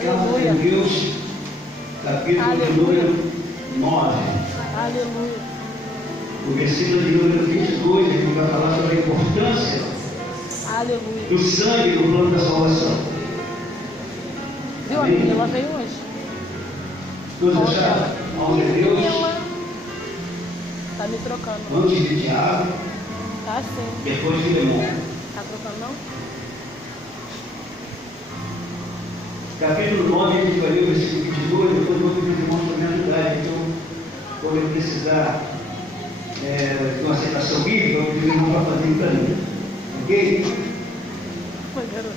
Aleluia. Hebreus, capítulo de número 9. Aleluia. O versículo de número 22, ele vai falar sobre a importância Aleluia. do sangue no plano da salvação. Viu, amiga? Ela veio hoje. Todos acharam? Alma de Deus, Ela tá me trocando. antes de Tiago, Tá sim. depois de Lemon. Tá trocando não? Capítulo 9, a gente vai ler o versículo 22, depois eu vou pedir os irmãos para me ajudarem, então, quando eu precisar de uma aceitação bíblica, eu vou pedir o irmão para fazer para mim. Ok? Foi, garoto.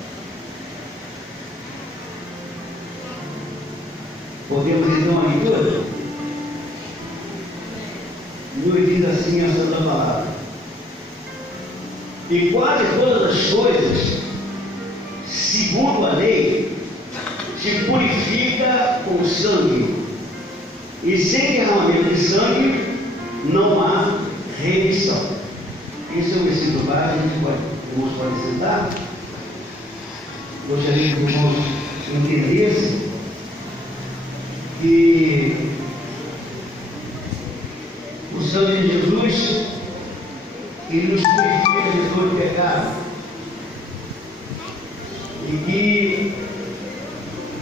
Podemos então a leitura? Nos diz assim a Santa Palavra. E quase todas as coisas, segundo a lei, se purifica com sangue, e sem derramamento de sangue não há remissão. Esse é o versículo básico, os irmãos podem sentar. Gostaria que os irmãos entendessem que o sangue de Jesus, ele nos purifica de todo pecado, e que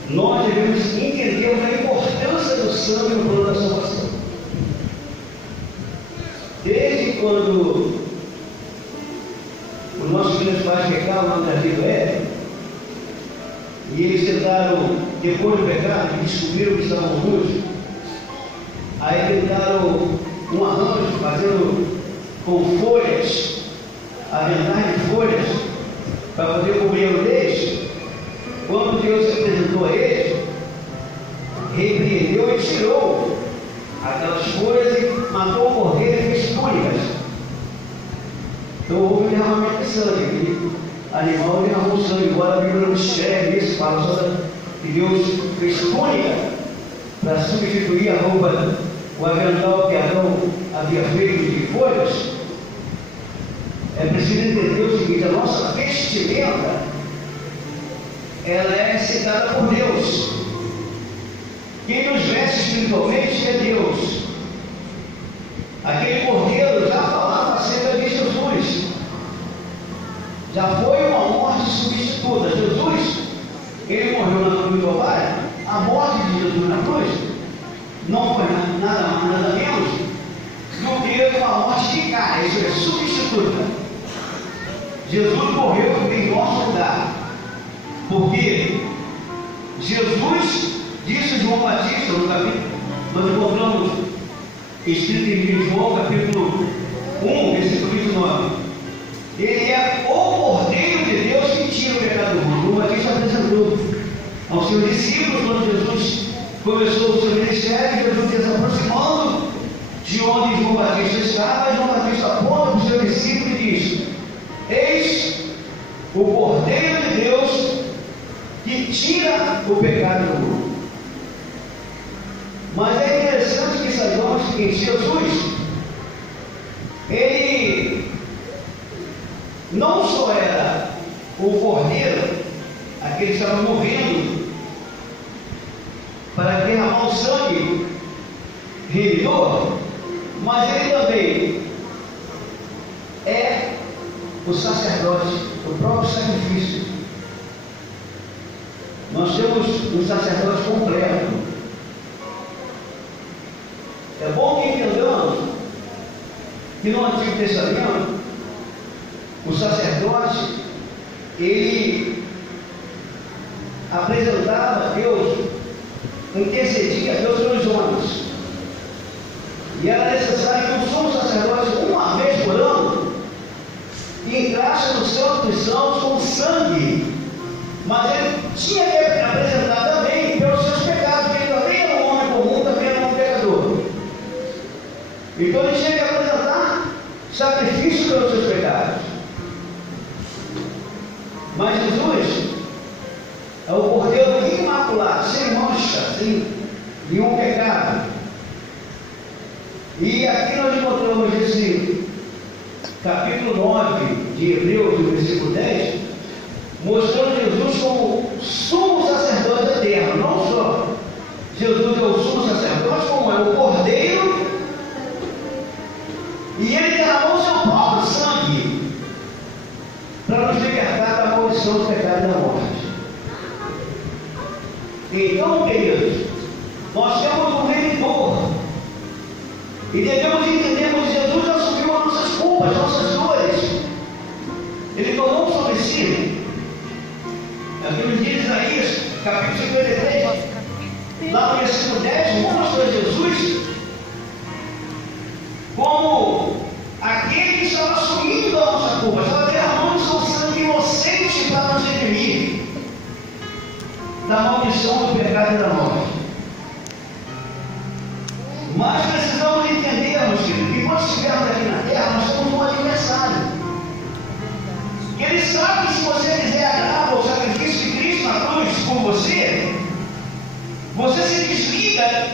nós devemos entender a importância do sangue no plano da salvação. Desde quando os nossos filhos pais pecavam lá no jardim do Éden, e eles tentaram, depois do pecado, que descobriram que estavam nus, aí tentaram um arranjo, fazendo com folhas, aventais de folhas, para poder cobrir o deles. Quando Deus se apresentou a eles, repreendeu e tirou aquelas folhas e matou o cordeiro e fez túnicas. Então houve um derramamento de sangue. Aquele animal derramou sangue, embora a Bíblia não escreve isso, fala só que Deus fez túnica para substituir a roupa, o avental que Adão havia feito de folhas. É preciso entender o seguinte: a nossa vestimenta, ela é citada por Deus. Quem nos veste espiritualmente é Deus. Aquele cordeiro já falava acerca de Jesus. Já foi uma morte substituta. Jesus, ele morreu na cruz do Calvário. A morte de Jesus na cruz não foi nada mais, nada menos do que uma morte de carne, isso é substituta. Jesus morreu em nosso lugar. Porque Jesus disse João Batista, no capítulo, nós encontramos escrito em João, capítulo 1, versículo 29. Ele é o Cordeiro de Deus que tira o pecado do mundo. João Batista apresentou aos seus discípulos, quando Jesus começou o seu ministério, Jesus ia se aproximando de onde João Batista estava, e João Batista aponta para o seu discípulo e diz: eis o Cordeiro de Deus que tira o pecado do mundo. Mas é interessante que saibamos o seguinte: Jesus, ele não só era o cordeiro, aquele que estava morrendo para derramar o sangue remidor, mas ele também é o sacerdote, o próprio sacrifício. Nós temos um sacerdote completo. É bom que entendamos que no Antigo Testamento o sacerdote, ele apresentava a Deus, intercedia a Deus pelos homens. E era necessário que o sumo sacerdote, uma vez por ano, entrasse no Santo dos Santos com sangue. Mas ele tinha que apresentar também pelos seus pecados, porque ele também era um homem comum, também era um pecador. Então ele tinha que apresentar sacrifício pelos seus pecados. Mas Jesus é o Cordeiro imaculado, sem mancha, sem nenhum pecado. E aqui nós encontramos esse capítulo 9 de Hebreus, no versículo 10, mostrando Jesus como sumo sacerdote eterno. Não só Jesus é o sumo sacerdote, mas como é o Cordeiro, e ele derramou seu próprio sangue para nos libertar da maldição do pecado e da morte. Então, queridos, nós temos um Redentor e devemos entender que Jesus assumiu as nossas culpas, as nossas dores. Ele tomou sobre si. Aquilo diz Isaías, capítulo 53, lá no versículo 10, mostra Jesus como aquele que estava assumindo a nossa culpa, estava derramando seu sangue inocente para nos redimir da maldição do pecado e da morte. Mas precisamos entendermos que enquanto estivermos aqui na terra, nós temos um adversário. E ele sabe que se você quiser agradar o sacrifício de Cristo na cruz por você, você se desliga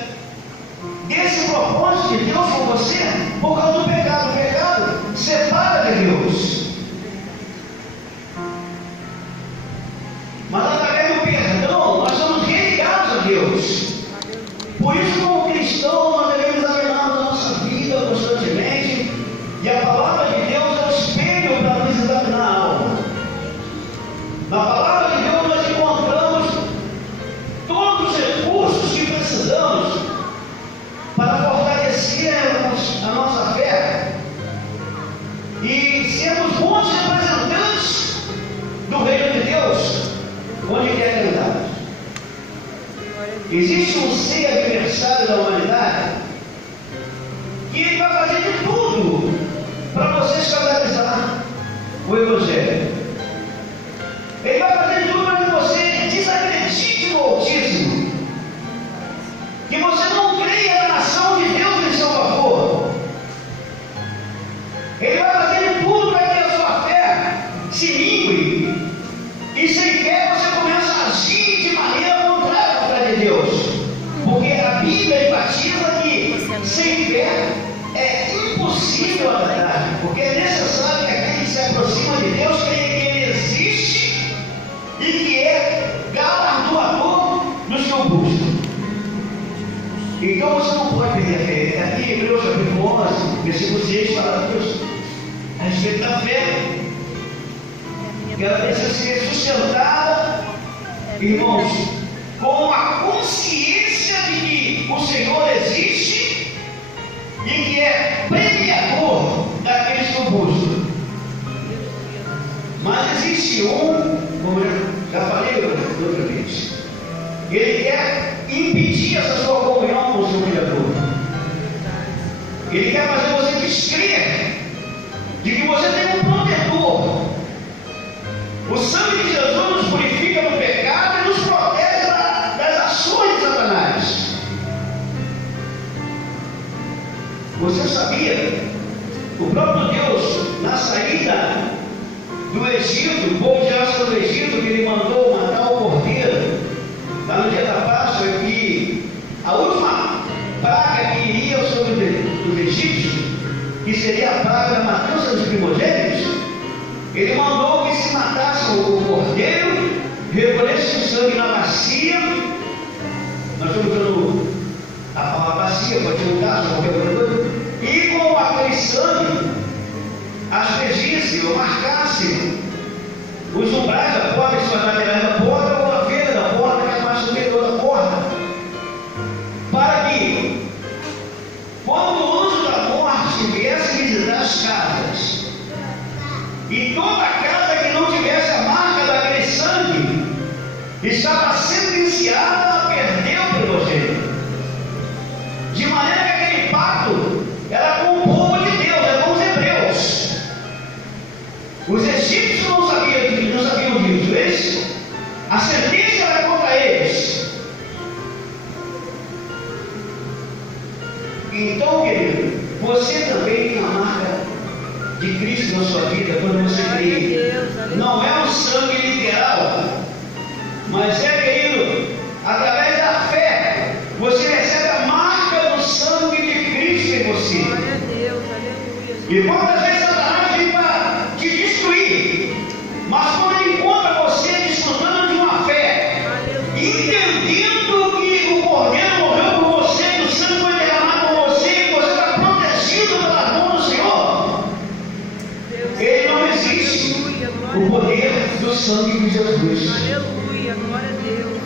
desse propósito de Deus com você por causa do pecado. O pecado separa de Deus. Mas através do perdão, nós somos religados a Deus. Por isso, como cristãos, nós devemos examinar a nossa vida constantemente. E a palavra de Deus é o espelho para nos examinar a alma. Na palavra de Deus nós encontramos todos os recursos que precisamos para fortalecer a nossa fé e sermos bons representantes do reino de Deus, onde quer que andarmos. Existe um ser adversário da humanidade que ele vai fazer de tudo para você escandalizar o Evangelho. Ele vai fazer de tudo para que você desacredite no Altíssimo, que você não creia na ação de Deus em seu favor. Ele vai fazer de tudo para que a sua fé se mingue e sem fé você começa a agir de maneira contrária de Deus, porque a Bíblia enfatiza que sem fé é impossível agradar, porque é necessário que aquele que se aproxima de Deus creia que Ele existe e que é galardoador dos que o buscam. Então você não pode perder a fé. Aqui em Hebreus capítulo 11, versículo 6, fala a respeito da fé, que ela precisa ser sustentada, irmãos, com a consciência de que o Senhor existe e que é premiador daqueles que o buscam. Mas existe como eu já falei outra vez, ele quer impedir essa sua comunhão com o seu Criador. Ele quer fazer você descrer de que você tem um protetor. O sangue de Jesus nos purifica do pecado e nos protege das ações de Satanás. Você sabia? O próprio Deus, na saída do Egito, o povo de Israel do Egito, que ele mandou matar o cordeiro, lá no dia da Páscoa, que a última praga que iria sobre os egípcios, que seria a praga da matança dos primogênitos, ele mandou que se matasse o cordeiro, recolhesse o sangue na bacia. Nós estamos usando a palavra bacia, pode ser um caso, qualquer coisa, e com aquele sangue aspergisse ou marcasse os umbrais da porta, que são as laterais da porta, ou a feira da porta, que é a parte superior da porta, para que, quando o anjo da morte viesse visitar as casas, e toda casa que não tivesse a marca daquele sangue estava sentenciada a perder o primogênito. De maneira que aquele pacto era com o povo de Deus, era com os hebreus. Os egípcios não sabiam disso. A sentença era contra eles. Então, querido, você também tem a marca de Cristo na sua vida quando você crê. Não é um sangue literal, mas é, querido, através da fé você recebe a marca do sangue de Cristo em você. Glória a Deus, aleluia. E quantas vezes Satanás vem para te destruir, mas quando ele encontra você existe Aleluia, o glória a poder do sangue de Jesus. Deus. Aleluia, glória a Deus.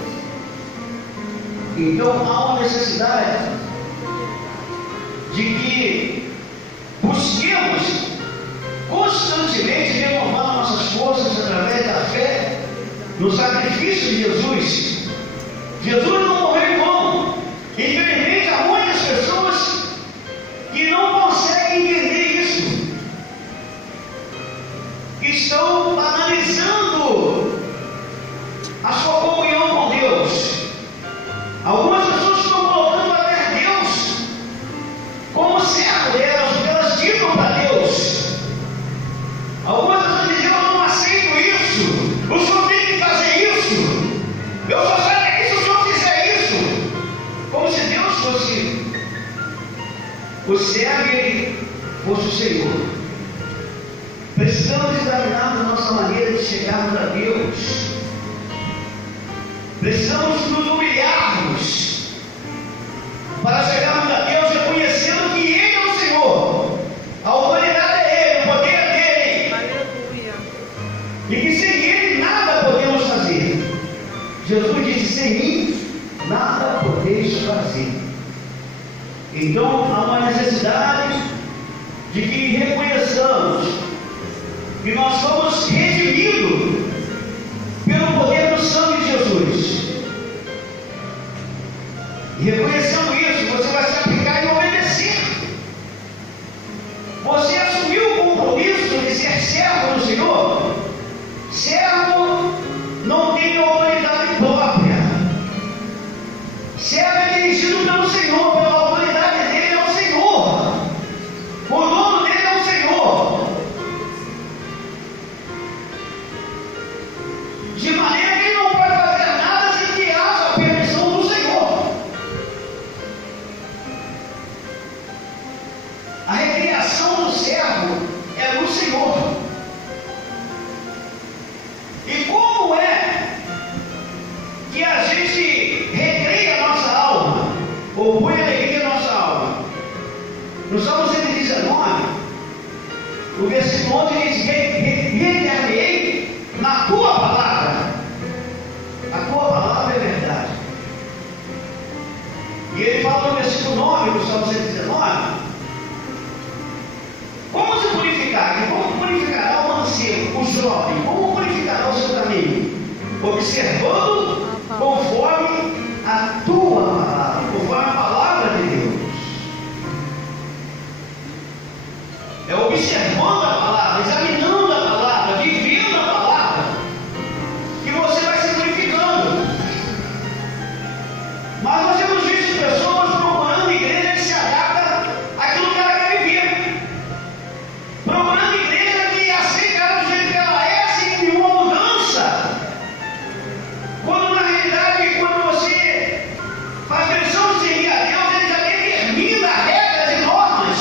Então há uma necessidade de que busquemos constantemente renovar nossas forças através da fé no sacrifício de Jesus. Jesus não morreu em vão. Infelizmente há muitas pessoas que não conseguem entender isso. Estão analisando a sua comunhão com Deus. Algumas pessoas estão colocando até Deus como servo delas, porque elas digam para Deus. Algumas pessoas dizem: eu não aceito isso, o senhor tem que fazer isso, eu só saio daqui se o senhor fizer isso. Como se Deus fosse o servo e ele fosse o Senhor. Precisamos examinar a nossa maneira de chegarmos a Deus. Precisamos nos humilharmos para chegarmos a Deus reconhecendo que Ele é o Senhor, a autoridade é Ele, o poder é dele. Aleluia. E que sem Ele nada podemos fazer. Jesus disse: sem mim nada podeis fazer. Então há uma necessidade de que reconheçamos que nós somos redimidos pelo poder do sangue de Jesus. E reconhecendo isso, você vai se aplicar e obedecer. Você assumiu o compromisso de ser servo do Senhor. Servo não tem autoridade própria. Servo é dirigido pelo Senhor, pela autoridade dele é o Senhor. O dono dele é o Senhor. De maneira que ele não pode fazer nada sem que haja a permissão do Senhor. A recreação do servo é do Senhor. E como é que a gente recreia a nossa alma, ou põe alegria na nossa alma? No Salmo 119, o versículo 11 diz: reter-me-ei na tua palavra. A tua palavra é verdade. E ele fala no versículo 9 do Salmo 119: como se purificar? E como purificará o mancebo, o jovem? Como purificará o seu caminho? Observando conforme a tua palavra, conforme a palavra de Deus. É observando a palavra, examinando a palavra, vivendo a palavra, que você vai se purificando. Mas nós temos visto pessoas procurando igreja que se adapta àquilo que ela quer viver. Procurando igreja que aceita ela do jeito que ela é, sem nenhuma mudança. Quando na realidade, quando você faz menção de seguir a Deus, ele já determina regras e normas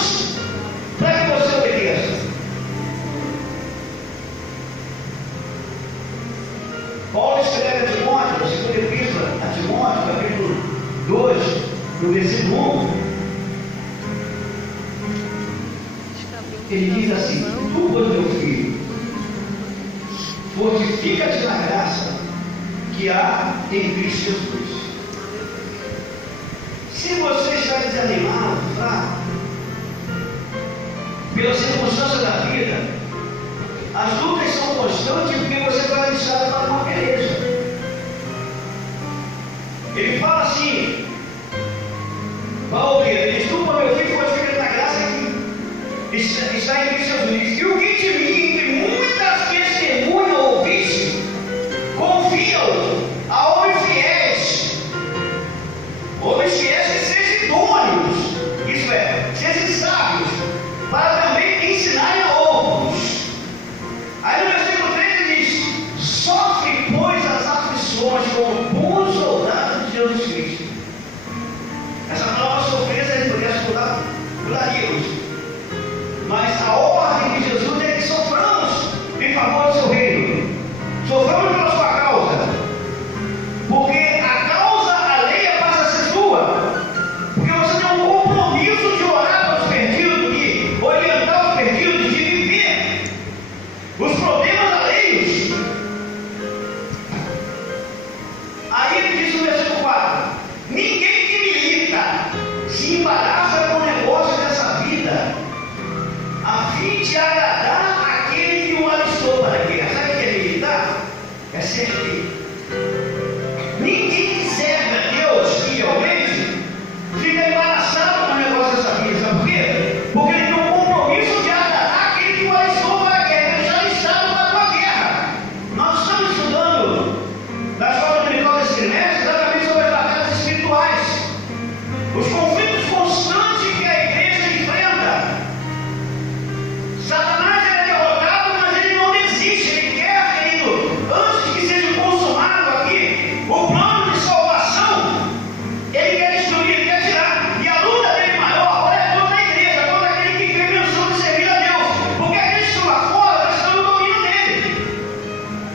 para que você obedeça. Paulo escreve a Timóteo, na segunda epístola a Timóteo, capítulo 2, no versículo 1, ele diz assim: tu, pois, meu filho, fortifica-te na graça que há em Cristo Jesus. Se você está desanimado, fraco, pela circunstância da vida, as lutas são constantes porque você vai deixar para uma peleja. Ele fala assim: Paulo, ele diz: tu, meu filho, fortifica-te na graça que está em Cristo Jesus. E o que de mim, entre muitas testemunhas ouviste, confia-o a homens fiéis que sejam idôneos, isso é, sejam sábios, para também ensinarem a outros. Aí no versículo 3 ele diz: sofre, pois, as aflições como bom soldado de Jesus Cristo. Essa palavra sofrer, a gente poderia estudar por hoje. Mas a ordem de Jesus é que soframos em favor do seu reino. Soframos pela sua causa. Porque a causa alheia passa a ser sua. Porque você tem um compromisso de orar pelos perdidos, de orientar os perdidos, de viver os problemas alheios. Aí ele diz no versículo 4: ninguém que milita se embaraça com o negócio dessa vida, a fim de agradar aquele que o alistou para a guerra. Sabe o que é militar? É servir. Ninguém que serve a Deus fielmente fica embaraçado com o negócio dessa vida. Sabe por quê? Porque ele tem um compromisso de agradar aquele que o alistou para a guerra. Ele já está para a guerra. Nós estamos estudando na escola dominical desse trimestre exatamente sobre as batalhas espirituais, os conflitos constantes que a igreja enfrenta. Satanás é derrotado, mas ele não desiste. Ele quer, querido, antes que seja consumado aqui o plano de salvação, ele quer destruir, ele quer tirar. E a luta dele maior agora é contra a igreja, contra aquele que crê pensando em servir a Deus, porque aqueles que estão lá fora estão no domínio dele.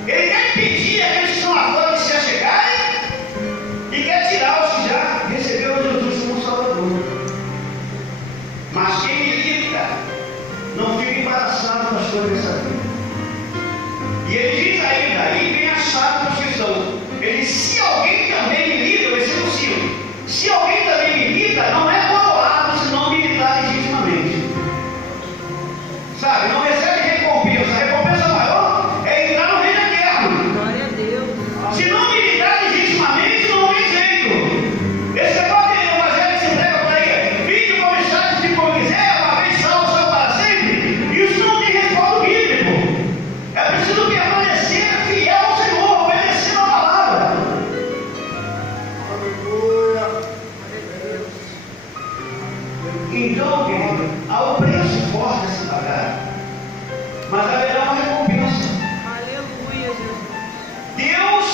Ele quer impedir aqueles que estão lá fora de se achegarem e quer tirar os que já receberam Jesus como Salvador. Mas quem milita não fica embaraçado com as coisas dessa vida. E ele diz ainda, aí vem a chave da questão. Ele diz: se alguém também milita, versículo 5, se alguém também milita, não é coroado se não militar legitimamente. Sabe, não recebe recompensa. A recompensa maior é entrar no reino eterno. Glória a Deus. Se não militar legitimamente, não tem jeito. Esse negócio de evangelho que se prega por aí, vídeo como está, se como quiser, uma vez salvo, salvo para sempre, isso não tem respaldo bíblico. É preciso permanecer fiel ao Senhor, obedecer a palavra. Então, querido, há um preço forte dessa batalha, mas haverá uma recompensa. Aleluia, Jesus. Deus,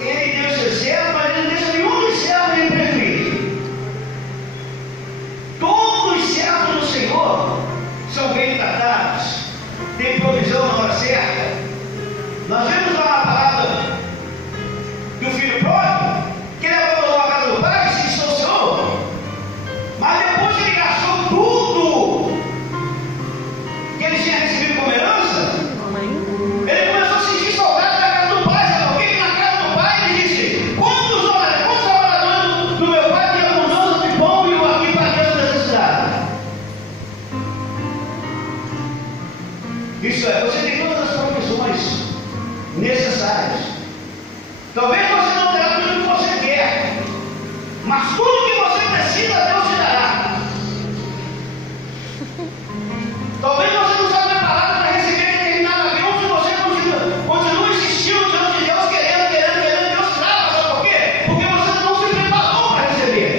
ele deu seu servo, mas ele não deixa nenhum dos servos em prejuízo. Todos os servos do Senhor são bem tratados, têm provisão na hora certa. Nós vemos lá na palavra do filho pródigo, que ele abandonou a casa do pai e se distanciou, mas depois que ele gastou tudo que ele tinha recebido como herança, ele começou a sentir saudade da casa do pai. Sabe por quê? Na casa do pai ele disse: quantos trabalhadores do meu pai têm abundância de pão e eu aqui para dentro dessa cidade? Isso é, você tem todas as provisões necessárias. Talvez você não terá tudo o que você quer, mas tudo que você precisa, Deus te dará. Talvez você não esteja preparado para receber determinada bênção, e você continua insistindo diante de Deus, querendo, Deus trava. Sabe por quê? Porque você não se preparou para receber.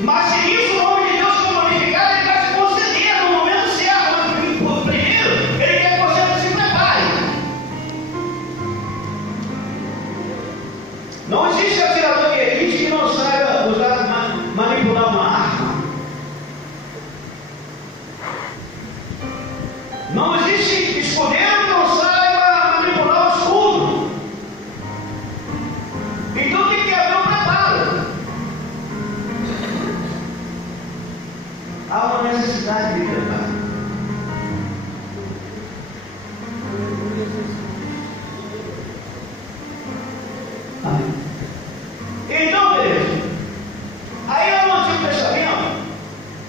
Mas se isso o nome de Deus for glorificado, ele vai se conceder no momento certo. Mas primeiro, ele quer que você se prepare. Não existe atirador de elite que não saiba manipular uma arma. Não existe escudeiro que não saiba manipular o escudo. Então tem que haver um preparo. Há uma necessidade de preparo. Amém. Então, beleza. Aí no Antigo Testamento,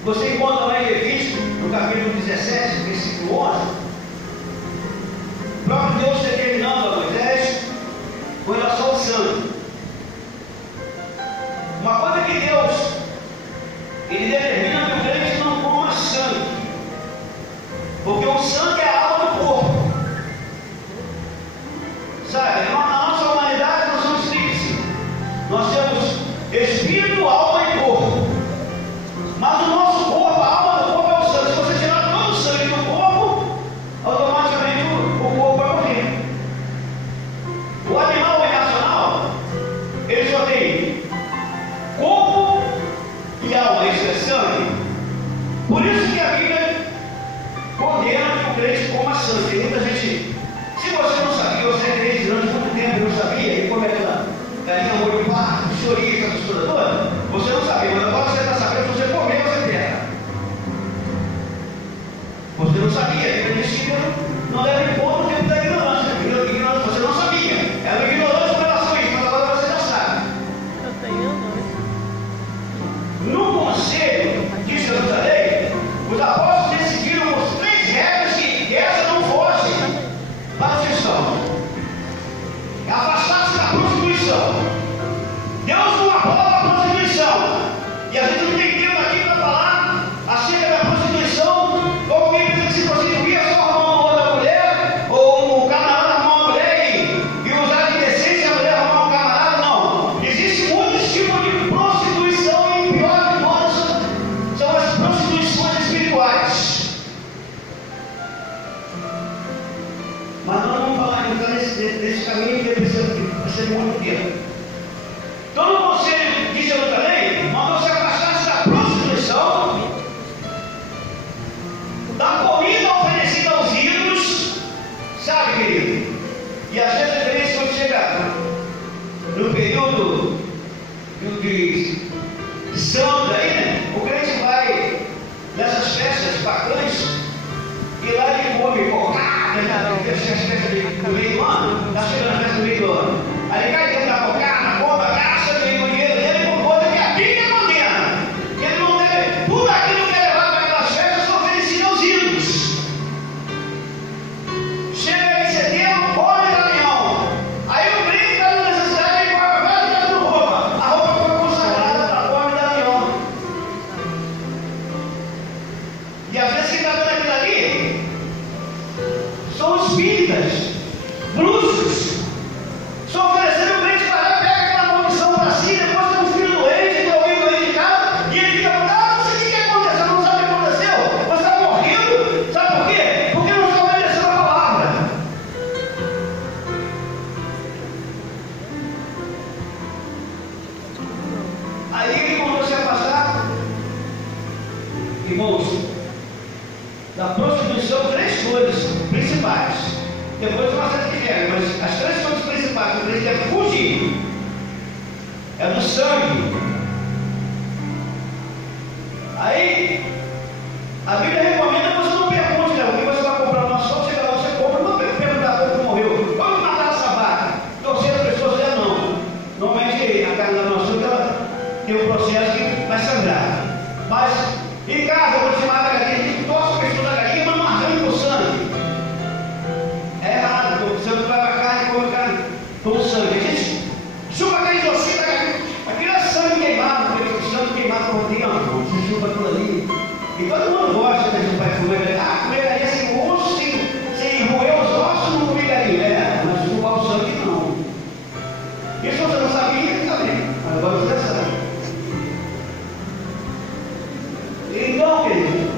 você encontra lá em Levítico, no capítulo 17, versículo 11, o próprio Deus determinando a Moisés com relação ao sangue. Uma coisa que Deus, ele determina que o crente não coma sangue, porque o sangue é a alma do corpo. Sabe, na nossa humanidade nós somos tríplices. Nós temos espírito, alma e corpo. Mas o nosso corpo, a alma do corpo é o sangue. Se você tirar todo o sangue do corpo, automaticamente o corpo vai morrer. O animal irracional, ele só tem corpo e alma, isso é sangue. Por isso que a Bíblia condena que o crente sabia. Ele disse que não deve impor o tempo da ignorância. Você não sabia. É uma ignorância com relação a isso, mas agora você já sabe. No conselho de Jerusalém, os apóstolos decidiram por 3 regras que essa não fosse para os cristãos. Afastar-se da prostituição. Deus não aprova a prostituição. E a gente não tem tempo aqui para falar acerca da prostituição, ou alguém pensa que se prostituir é só arrumar uma outra mulher, ou o camarada arrumar uma mulher e usar de decência a mulher arrumar um camarada. Não. Existem muitos tipos de prostituição e pior de todas são as prostituições espirituais. Mas nós vamos falar então nesse caminho que precisa de muito tempo. Então, no conselho de Jerusalém, mandou se afastar-se da prostituição, da comida oferecida aos ídolos, sabe, querido? E às vezes a gente, quando chega no período de santo aí, né? O crente vai nessas festas bacanas e lá ele come cocada, né? As festas do meio do ano, está chegando a festa do meio do ano. Aí ele cai dentro da cocada, compra, gasta o dinheiro dele com coisa que a Bíblia condena. Ele não deve, tudo aquilo que é levado para aquelas festas são oferecido aos ídolos. Chega em setembro, come caminhão. Aí o crente está na necessidade de vai dando roupa. A roupa foi consagrada para a forma da leão. E às vezes quem está vendo aquilo ali são espíritas, bruxos. Só oferecendo o crente para lá, pega aquela maldição para si, depois tem um filho doente, tem alguém doente de casa, e ele fica falando, não sei o que aconteceu, não sabe o que aconteceu, você está morrendo, sabe por quê? Porque não está obedecendo a palavra. Aí ele mandou se afastar, irmãos, da prostituição, 3 coisas principais. Depois uma série de regras, mas as 3 coisas principais que o crente deve fugir é do sangue. Aí a Bíblia recomenda que você não pergunte, né? Porque você vai comprar uma só, chega lá, você compra, não perguntar como morreu. Vamos matar essa vaca. Torcer as pessoas já não. Normalmente a carne da nossa tem um processo que vai sangrar. Mas em casa, quando você mata a galinha, a gente torce o pescoço da galinha, mas não arranca o sangue. É errado, porque você não vai para carne e come carne com sangue. A gente chupa aquele docinho da galinha, aquilo é sangue queimado, porque sangue queimado por dentro, você chupa aquilo ali. E todo mundo gosta de chupar e comer galinha. Ah, comer galinha sem osso, sem roer os ossos, não comer galinha. É, mas chupar o sangue não. Isso você não sabia, tá bem, mas agora você sabe. Então, querido,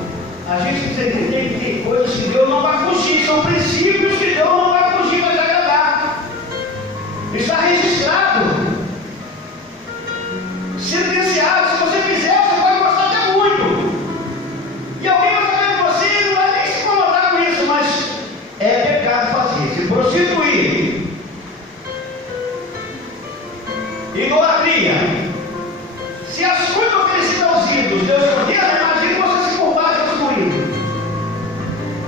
a gente precisa entender que tem coisas que Deus não vai fugir, são princípios que Deus não vai fugir para te agradar. Está registrado, sentenciado. Se você fizer, você pode gostar até muito. E alguém vai saber de você e não vai nem se incomodar com isso, mas é pecado fazer. Se prostituir, idolatria. Se as coisas oferecidas aos ídolos, Deus condena, imagine você se curvar Jesus com ídolo.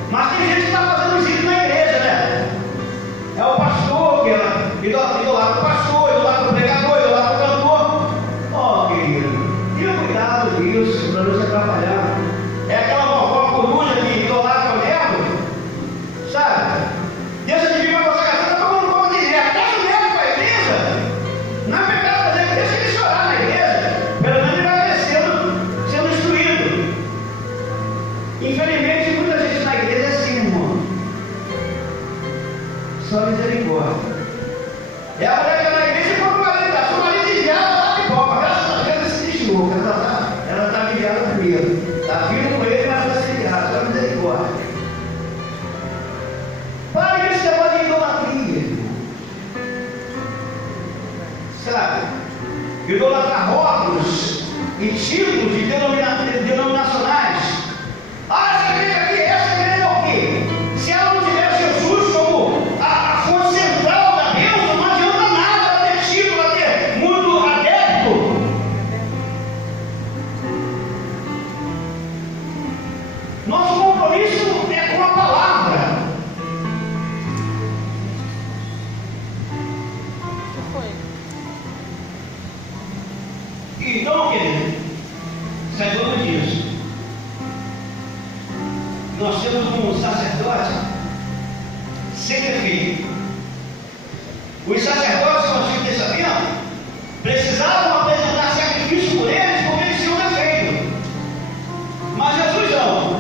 Mas tem gente que está fazendo os ídolos na igreja, né? É o pastor que idolatra o pastor, idolatra o pregador, idolatra o cantor. Ó, querido, tenha cuidado disso para não se atrapalhar. É aquela vovó coruja que idolatra o neto, sabe? Deixa de vir para a nossa casa, está tomando conta de neto. Deixa o neto para a igreja. Não é pecado fazer, deixa ele chorar na igreja. Pelo menos ele vai crescendo, sendo instruído. Infelizmente, muita gente na igreja é assim, irmão. Só misericórdia. É a mulher que está na igreja e quando o marido está. Se o marido desviar, ela está de boca. Graças a Deus, esse desviou. Ela está desviada primeiro. Está vindo com ele, mas vai se desviar. Só misericórdia. Para que esse negócio de idolatria. Sabe? Idolatrar rótulos e títulos de denominacionais. Ah, essa igreja aqui, essa igreja é o quê? Se ela não tiver Jesus como a fonte central da bênção, não adianta nada ela ter título, ela ter muito adepto. Nosso compromisso é com a sempre filho. Os sacerdotes do Antigo Testamento precisavam apresentar sacrifício por eles porque eles tinham defeito. Mas Jesus não.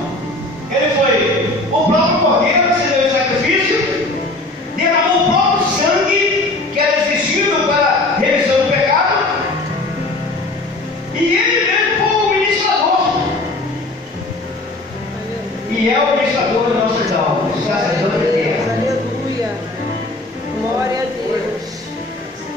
Ele foi o próprio cordeiro que se deu em sacrifício, derramou o próprio sangue que era exigido para a remissão do pecado, e ele mesmo foi o ministrador. E é o ministrador das nossas almas, o sacerdote eterno. Aleluia. Glória a Deus.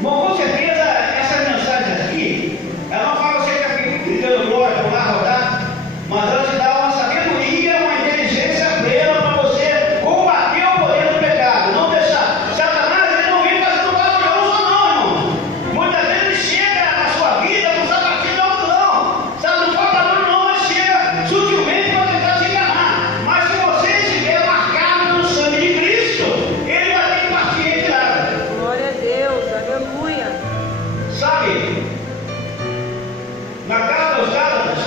Bom, com certeza essa mensagem aqui, ela não fala você ficar gritando glória, pular, rodar, mas ela te dá uma sabedoria, uma inteligência plena para você combater o poder do pecado. Não deixar. Satanás, ele não vem fazendo barulhão só não, irmão. Muitas vezes ele chega na sua vida com sapatinho de algodão. Sabe, não faz barulho não, mas chega sutilmente para tentar te enganar. Mas se você estiver marcado no sangue de Cristo, ele vai ter que partir e retirar. Glória a Deus. Aleluia. Sabe, na carta aos Gálatas,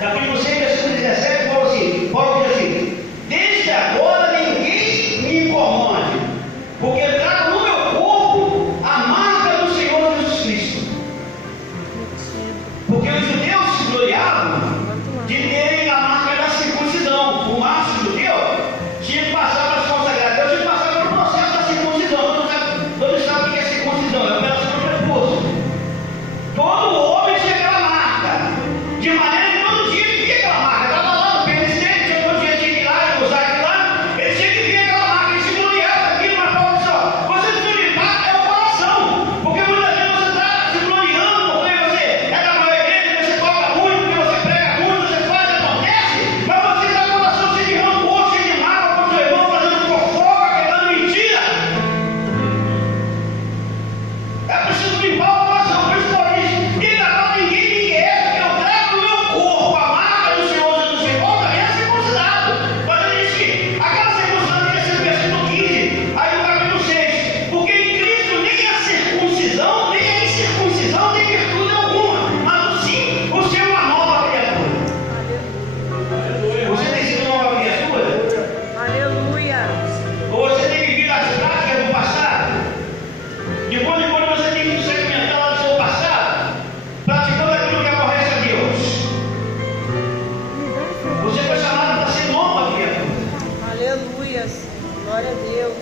capítulo 6, versículo 17, Paulo diz assim: desde agora ninguém me incomode, porque trago no meu corpo a marca do Senhor Jesus Cristo. Porque os judeus se gloriavam de terem a marca da circuncisão. O macho judeu tinha que passar para se consagrar. Deus tinha que passar pelo processo da circuncisão. Todos sabem o que é circuncisão, é a operação do pescoço. Todo homem tinha aquela marca, de maneira que todo dia ele via aquela marca. Estava lá no PNC, todo dia tinha que ir lá e usar aquilo lá, ele tinha que ver aquela marca, ele se gloriava daquilo, mas Paulo disse: ó, você se gloriar é o coração, porque muitas vezes você está se gloriando porque você é da maior igreja, você toca muito, porque você prega muito, você faz, acontece, mas você está com o coração cheio de rancor, cheio de mágoa com o seu irmão, fazendo fofoca, querendo mentira. É preciso limpar o coração, por isso Paulo diz: e agora ninguém me conhece, porque eu trago no meu corpo a marca do Senhor Jesus Cristo. Paulo também é circuncidado, mas ele diz que aquela circuncisão devia ser no versículo 15, aí no capítulo 6, porque em Cristo nem a circuncisão, nem a incircuncisão tem virtude alguma, mas sim o ser uma nova criatura. Você tem sido uma nova criatura? Aleluia. Ou você tem vivido as práticas do passado? De quando em quando você tem que se alimentar lá do seu passado, praticando aquilo que aborrece a Deus. Você foi chamado para ser nova criatura. Aleluia. Glória a Deus.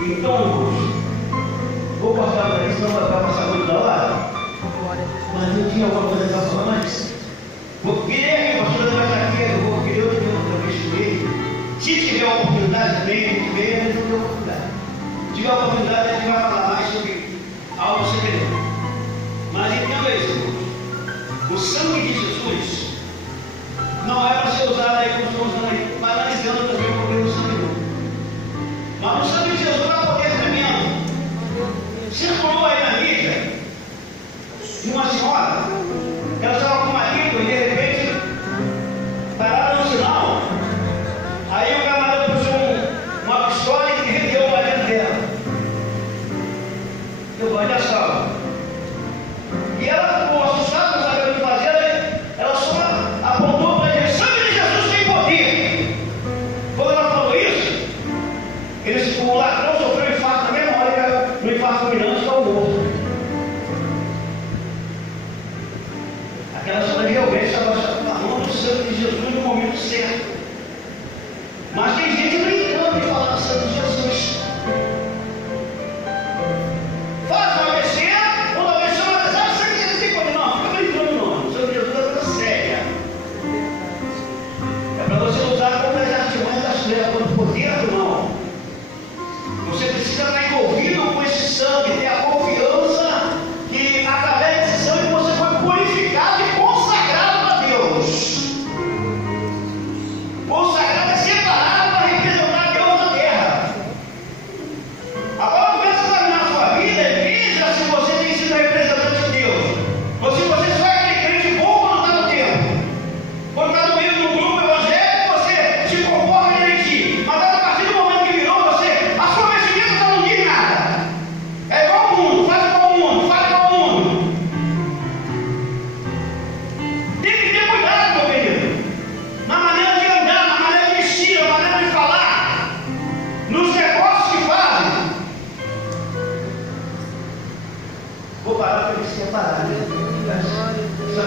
Então, vou cortar para isso, não vai passar muito da hora. Glória a Deus. Mas eu tinha alguma coisa para falar mais. Vou querer aqui, pastor, vai estar aqui, eu vou querer outra vez com ele. Se tiver a oportunidade também, a gente vê, a gente não tem oportunidade. Se tiver a oportunidade, a gente vai falar mais sobre algo semelhante. Mas entenda isso, irmãos. O sangue de Jesus não é para ser usado aí como estamos usando aí, banalizando também o poder do sangue, não. Mas o sangue de Jesus dá poder tremendo. Circulou aí na mídia de uma senhora, ela estava com o marido e de repente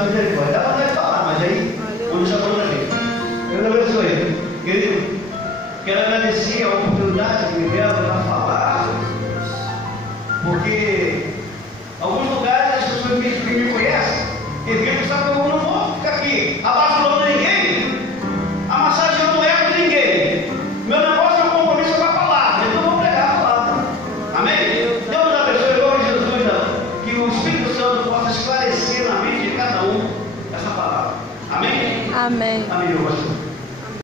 da misericórdia. Dá vontade de falar, mas aí vamos deixar para outra vez. Deus abençoe. Querido, quero agradecer a oportunidade que me deram para falar, porque alguns lugares as pessoas que me conhecem, eles sabem que eu não vou ficar aqui abafando ninguém, amassageando o ego de ninguém. Meu negócio é um compromisso com a palavra, então eu vou pregar a palavra. Amém? Deus abençoe, em nome de Jesus, que o Espírito Santo possa esclarecer na mente de cada um essa palavra. Amém? Amém. Amém, meu pastor.